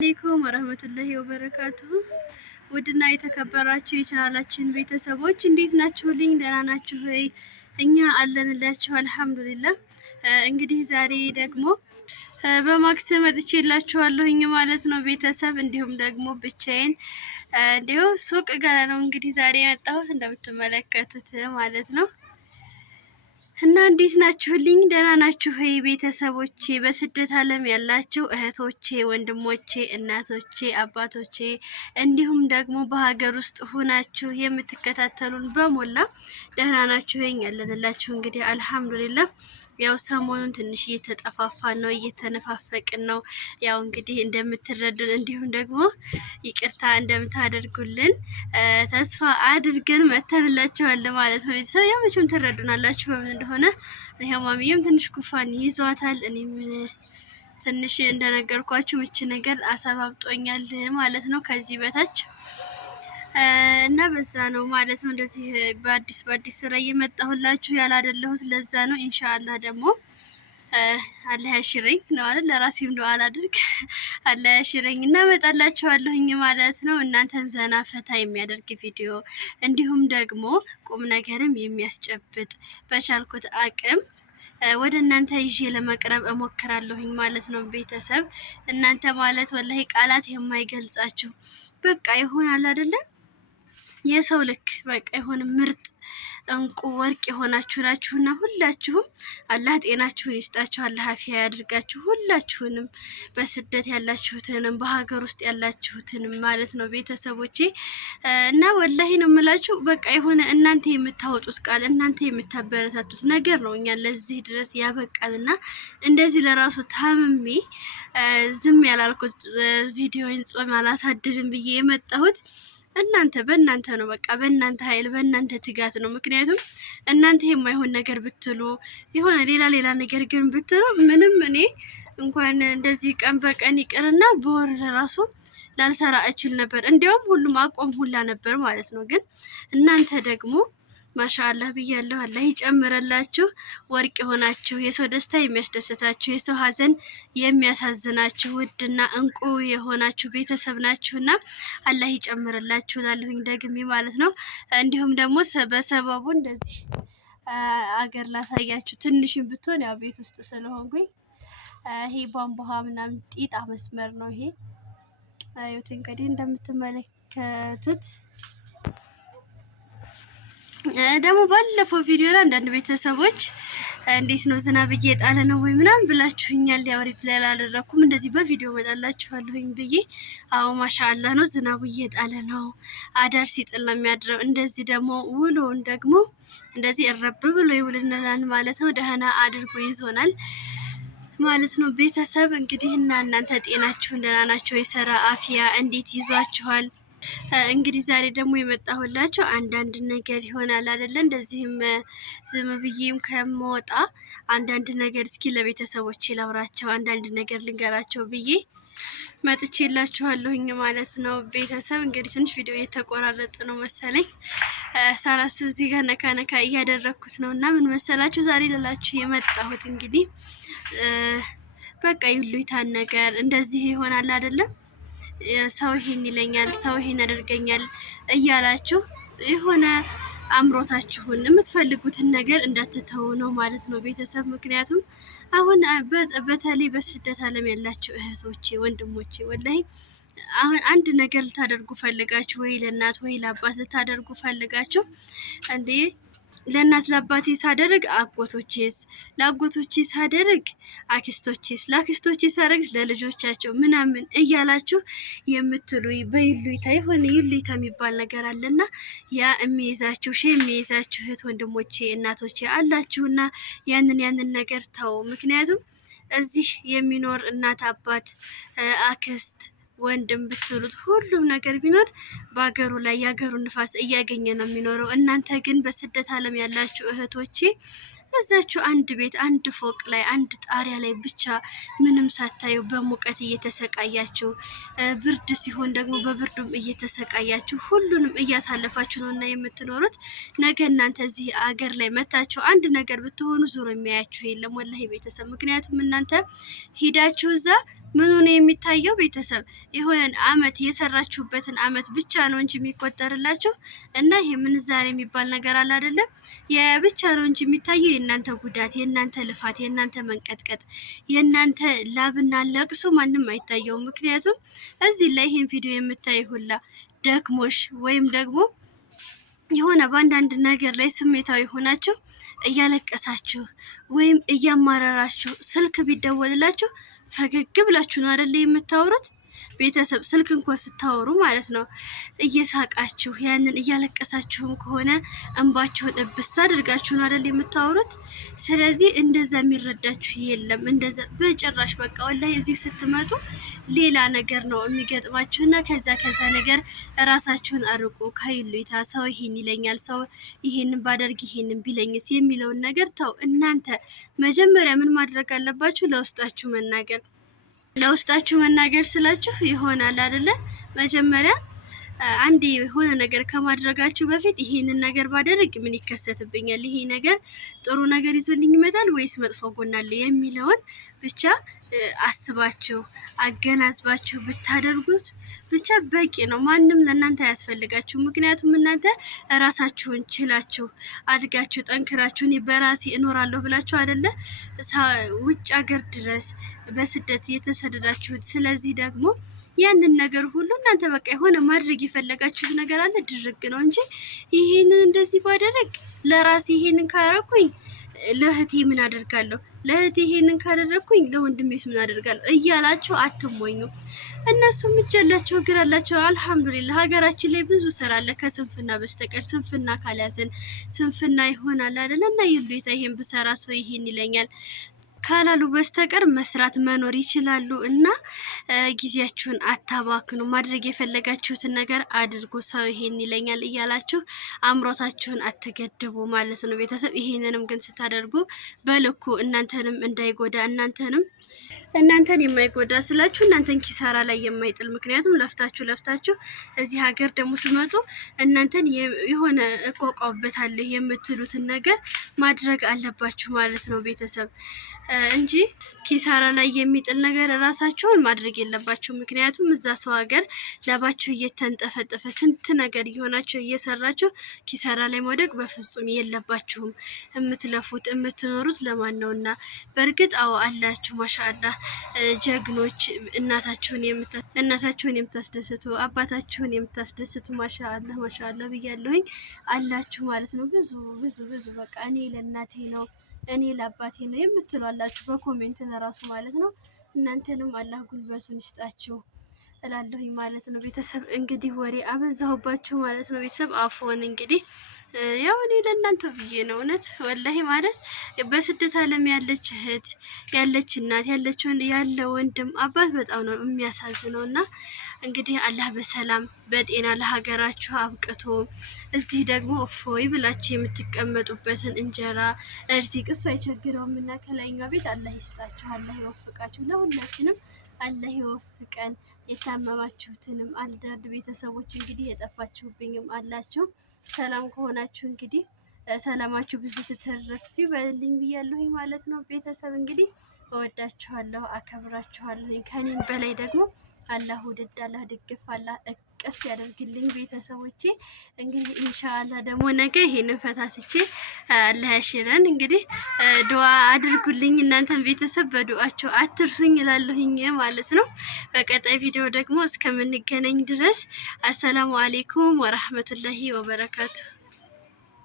አለይኩም ወራህመቱላሂ ወበረካቱሁ። ውድና የተከበራችሁ የቻናላችን ቤተሰቦች እንዴት ናችሁልኝ? ደህና ናችሁ ሆይ? እኛ አለንላችሁ አልሐምዱሊላህ። እንግዲህ ዛሬ ደግሞ በማክስ መጥቼላችኋለሁኝ ማለት ነው ቤተሰብ። እንዲሁም ደግሞ ብቻዬን እንዲሁ ሱቅ ጋር ነው እንግዲህ ዛሬ የመጣሁት እንደምትመለከቱት ማለት ነው። እና እንዴት ናችሁልኝ? ደህና ናችሁ ሆይ ቤተሰቦቼ? በስደት ዓለም ያላችሁ እህቶቼ፣ ወንድሞቼ፣ እናቶቼ፣ አባቶቼ እንዲሁም ደግሞ በሀገር ውስጥ ሆናችሁ የምትከታተሉን በሞላ ደህና ናችሁ ሆይ? ያለንላችሁ እንግዲህ አልሐምዱሊላህ። ያው ሰሞኑን ትንሽ እየተጠፋፋን ነው፣ እየተነፋፈቅን ነው። ያው እንግዲህ እንደምትረዱን እንዲሁም ደግሞ ይቅርታ እንደምታደርጉልን ተስፋ አድርገን መተንላችኋል ማለት ነው ቤተሰብ። ያው መቼም ትረዱናላችሁ በምን እንደሆነ። ይሄው ማሚዬም ትንሽ ጉፋን ይዟታል። እኔም ትንሽ እንደነገርኳችሁ ምች ነገር አሰባብጦኛል ማለት ነው ከዚህ በታች እና በዛ ነው ማለት ነው። እንደዚህ በአዲስ ስራ እየመጣሁላችሁ ያላደለሁት ለዛ ነው። ኢንሻአላህ ደግሞ አላህ ያሽረኝ ነው አይደል? ለራሴም ዱአ አላድርግ አላህ ያሽረኝ እና መጣላችኋለሁኝ ማለት ነው። እናንተን ዘና ፈታ የሚያደርግ ቪዲዮ እንዲሁም ደግሞ ቁም ነገርም የሚያስጨብጥ በቻልኩት አቅም ወደ እናንተ ይዤ ለመቅረብ እሞክራለሁኝ ማለት ነው ቤተሰብ። እናንተ ማለት ወላሂ ቃላት የማይገልጻችሁ በቃ ይሆናል አይደለ? የሰው ልክ በቃ የሆነ ምርጥ እንቁ ወርቅ የሆናችሁ ናችሁና ሁላችሁም አላህ ጤናችሁን ይስጣችሁ፣ አላህ አፊያ ያድርጋችሁ። ሁላችሁንም በስደት ያላችሁትንም በሀገር ውስጥ ያላችሁትንም ማለት ነው ቤተሰቦቼ። እና ወላሂ ነው የምላችሁ በቃ የሆነ እናንተ የምታወጡት ቃል እናንተ የምታበረታቱት ነገር ነው እኛ ለዚህ ድረስ ያበቃልና እንደዚህ ለራሱ ታምሜ ዝም ያላልኩት ቪዲዮን ጾም አላሳድድም ብዬ የመጣሁት እናንተ በእናንተ ነው። በቃ በእናንተ ኃይል በእናንተ ትጋት ነው። ምክንያቱም እናንተ የማይሆን ነገር ብትሉ የሆነ ሌላ ነገር ግን ብትሉ ምንም እኔ እንኳን እንደዚህ ቀን በቀን ይቅርና በወር ራሱ ላልሰራ እችል ነበር። እንዲያውም ሁሉም አቆም ሁላ ነበር ማለት ነው። ግን እናንተ ደግሞ ማሻአላህ ብያለሁ። አላህ ይጨምረላችሁ፣ ወርቅ የሆናችሁ የሰው ደስታ የሚያስደስታችሁ የሰው ሀዘን የሚያሳዝናችሁ ውድና እንቁ የሆናችሁ ቤተሰብ ናችሁና አላህ ይጨምርላችሁ ላለሁኝ ደግሜ ማለት ነው። እንዲሁም ደግሞ በሰበቡ እንደዚህ አገር ላሳያችሁ ትንሽም ብትሆን ያው ቤት ውስጥ ስለሆንኩኝ ይሄ ቧንቧ ምናምን ጢጣ መስመር ነው ይሄ አዩት እንግዲህ እንደምትመለከቱት። ደግሞ ባለፈው ቪዲዮ ላይ አንዳንድ ቤተሰቦች እንዴት ነው ዝናብ እየጣለ ነው ወይ ምናምን ብላችሁኛል። ያው ሪፕላይ አላደረኩም እንደዚህ በቪዲዮ መጣላችኋለሁኝ ብዬ። አዎ ማሻአላህ ነው ዝናቡ እየጣለ ነው። አዳር ሲጥል ነው የሚያድረው። እንደዚህ ደግሞ ውሎውን ደግሞ እንደዚህ እረብ ብሎ ይውልናል ማለት ነው። ደህና አድርጎ ይዞናል ማለት ነው ቤተሰብ። እንግዲህ እና እናንተ ጤናችሁን ደህና ናችሁ? የሰራ አፊያ እንዴት ይዟችኋል? እንግዲህ ዛሬ ደግሞ የመጣሁላችሁ አንዳንድ ነገር ይሆናል አይደለ? እንደዚህም ዝም ብዬም ከመወጣ አንዳንድ ነገር እስኪ ለቤተሰቦቼ ላውራቸው፣ አንዳንድ ነገር ልንገራቸው ብዬ መጥቼላችኋለሁኝ ማለት ነው ቤተሰብ። እንግዲህ ትንሽ ቪዲዮ እየተቆራረጠ ነው መሰለኝ ሳላስብ እዚህ ጋር ነካ እያደረኩት ነው። እና ምን መሰላችሁ ዛሬ ልላችሁ የመጣሁት እንግዲህ በቃ ይሉኝታን ነገር እንደዚህ ይሆናል አይደለም? ሰው ይሄን ይለኛል፣ ሰው ይሄን ያደርገኛል እያላችሁ የሆነ አምሮታችሁን የምትፈልጉትን ነገር እንዳትተው ነው ማለት ነው ቤተሰብ። ምክንያቱም አሁን በተለይ በስደት ዓለም ያላችሁ እህቶቼ፣ ወንድሞቼ ወላሂ አሁን አንድ ነገር ልታደርጉ ፈልጋችሁ ወይ ለእናት ወይ ለአባት ልታደርጉ ፈልጋችሁ እንዴ ለእናት ለአባቴ ሳደርግ አጎቶቼስ፣ ለአጎቶቼ ሳደርግ አክስቶቼስ፣ ለአክስቶቼ ሳደርግ ለልጆቻቸው ምናምን እያላችሁ የምትሉ በይሉኝታ የሆነ ይሉኝታ የሚባል ነገር አለና ያ የሚይዛችሁ የሚይዛችሁ እህት ወንድሞቼ እናቶቼ አላችሁና ያንን ነገር ተው። ምክንያቱም እዚህ የሚኖር እናት አባት አክስት ወንድም ብትሉት ሁሉም ነገር ቢኖር በአገሩ ላይ የአገሩን ንፋስ እያገኘ ነው የሚኖረው። እናንተ ግን በስደት ዓለም ያላችሁ እህቶቼ እዛችሁ አንድ ቤት አንድ ፎቅ ላይ አንድ ጣሪያ ላይ ብቻ ምንም ሳታዩ በሙቀት እየተሰቃያችሁ፣ ብርድ ሲሆን ደግሞ በብርዱም እየተሰቃያችሁ ሁሉንም እያሳለፋችሁ ነው እና የምትኖሩት። ነገ እናንተ እዚህ አገር ላይ መታችሁ አንድ ነገር ብትሆኑ ዞሮ የሚያያችሁ የለም ወላሂ ቤተሰብ። ምክንያቱም እናንተ ሂዳችሁ እዛ ምን ሆነ የሚታየው ቤተሰብ የሆነን አመት የሰራችሁበትን አመት ብቻ ነው እንጂ የሚቆጠርላችሁ እና ይሄ ምንዛሬ የሚባል ነገር አለ አይደለም። የብቻ ነው እንጂ የሚታየው የእናንተ ጉዳት፣ የእናንተ ልፋት፣ የእናንተ መንቀጥቀጥ፣ የእናንተ ላብና ለቅሶ ማንም አይታየውም። ምክንያቱም እዚህ ላይ ይሄን ቪዲዮ የምታይ ሁላ ደክሞሽ ወይም ደግሞ የሆነ በአንዳንድ ነገር ላይ ስሜታዊ ሆናችሁ እያለቀሳችሁ ወይም እያማረራችሁ ስልክ ቢደወልላችሁ ፈገግ ብላችሁ ነው አይደል የምታወሩት? ቤተሰብ ስልክ እንኳን ስታወሩ ማለት ነው እየሳቃችሁ ያንን እያለቀሳችሁም ከሆነ እንባችሁን እብስ አድርጋችሁ ነው አይደል የምታወሩት? ስለዚህ እንደዛ የሚረዳችሁ የለም። እንደዛ በጭራሽ። በቃ ወላሂ እዚህ ስትመጡ ሌላ ነገር ነው የሚገጥማችሁና ከዛ ነገር ራሳችሁን አርቁ። ከይሉኝታ ሰው ይሄን ይለኛል፣ ሰው ይሄንን ባደርግ ይሄንን ቢለኝስ የሚለውን ነገር ተው። እናንተ መጀመሪያ ምን ማድረግ አለባችሁ? ለውስጣችሁ መናገር። ለውስጣችሁ መናገር ስላችሁ ይሆናል አይደለ? መጀመሪያ አንድ የሆነ ነገር ከማድረጋችሁ በፊት ይሄንን ነገር ባደርግ ምን ይከሰትብኛል፣ ይሄ ነገር ጥሩ ነገር ይዞልኝ ይመጣል ወይስ መጥፎ ጎን አለ የሚለውን ብቻ አስባችሁ አገናዝባችሁ ብታደርጉት ብቻ በቂ ነው። ማንም ለእናንተ አያስፈልጋችሁ። ምክንያቱም እናንተ ራሳችሁን ችላችሁ አድጋችሁ ጠንክራችሁ እኔ በራሴ እኖራለሁ ብላችሁ አይደለ ውጭ ሀገር ድረስ በስደት የተሰደዳችሁት። ስለዚህ ደግሞ ያንን ነገር ሁሉ እናንተ በቃ የሆነ ማድረግ የፈለጋችሁት ነገር አለ ድርግ ነው እንጂ ይሄንን እንደዚህ ባደረግ ለራሴ ይሄንን ካረኩኝ ለእህቴ ምን አደርጋለሁ፣ ለእህቴ ይሄንን ካደረግኩኝ ለወንድሜስ ምን አደርጋለሁ እያላችሁ አትሞኙ። እነሱም እጅ ያላቸው እግር አላቸው። አልሐምዱሊላህ ሀገራችን ላይ ብዙ ስራ አለ ከስንፍና በስተቀር። ስንፍና ካልያዘን ስንፍና ይሆናል አይደል? እና ይሉኝታ ይሄን ብሰራ ሰው ይሄን ይለኛል ካላሉ በስተቀር መስራት መኖር ይችላሉ። እና ጊዜያችሁን አታባክኑ። ማድረግ የፈለጋችሁትን ነገር አድርጉ። ሰው ይሄን ይለኛል እያላችሁ አምሮታችሁን አትገድቡ ማለት ነው ቤተሰብ። ይሄንንም ግን ስታደርጉ በልኩ እናንተንም እንዳይጎዳ እናንተን የማይጎዳ ስላችሁ እናንተን ኪሳራ ላይ የማይጥል። ምክንያቱም ለፍታችሁ እዚህ ሀገር ደግሞ ስመጡ እናንተን የሆነ እቋቋምበታለሁ የምትሉትን ነገር ማድረግ አለባችሁ ማለት ነው ቤተሰብ እንጂ ኪሳራ ላይ የሚጥል ነገር ራሳችሁን ማድረግ የለባችሁ። ምክንያቱም እዛ ሰው ሀገር ላባችሁ እየተንጠፈጠፈ ስንት ነገር እየሆናችሁ እየሰራችሁ ኪሳራ ላይ መውደቅ በፍጹም የለባችሁም። የምትለፉት የምትኖሩት ለማን ነውና? በእርግጥ አዎ አላችሁ ማሻአላህ ጀግኖች፣ እናታችሁን የምታስደስቱ አባታችሁን የምታስደስቱ ማሻአላህ ብያለሁኝ አላችሁ ማለት ነው። ብዙ በቃ እኔ ለእናቴ ነው እኔ ለአባቴ ነው የምትሏላችሁ በኮሜንት ለራሱ ማለት ነው። እናንተንም አላህ ጉልበቱን ይስጣችሁ እላለሁኝ ማለት ነው ቤተሰብ። እንግዲህ ወሬ አበዛሁባችሁ ማለት ነው ቤተሰብ። አፎን እንግዲህ ያው እኔ ለእናንተ ብዬ ነው እውነት ወላሂ ማለት በስደት ዓለም ያለች እህት ያለች እናት ያለ ወንድም አባት በጣም ነው የሚያሳዝነው። እና እንግዲህ አላህ በሰላም በጤና ለሀገራችሁ አብቅቶ እዚህ ደግሞ እፎይ ብላችሁ የምትቀመጡበትን እንጀራ እርዚቅ እሱ አይቸግረውም እና ከላይኛው ቤት አላህ ይስጣችሁ፣ አላህ ይወፍቃችሁ። ለሁላችንም አላህ ይወፍቀን። የታመማችሁትንም አንዳንድ ቤተሰቦች እንግዲህ የጠፋችሁብኝም አላችሁ። ሰላም ከሆናችሁ እንግዲህ ሰላማችሁ ብዙ ትተረፍ ይበልልኝ ብያለሁኝ ማለት ነው ቤተሰብ። እንግዲህ እወዳችኋለሁ፣ አከብራችኋለሁኝ። ከኔም በላይ ደግሞ አላህ ውድድ አላህ ድግፍ አላህ እቅፍ ያደርግልኝ ቤተሰቦቼ። እንግዲህ ኢንሻአላህ ደግሞ ነገ ይሄንን ፈታትቼ አላህ ያሽረን። እንግዲህ ዱአ አድርጉልኝ እናንተን ቤተሰብ በዱአቸው አትርሱኝ እላለሁኝ ማለት ነው። በቀጣይ ቪዲዮ ደግሞ እስከምንገናኝ ድረስ አሰላሙ አለይኩም ወራህመቱላሂ ወበረካቱ።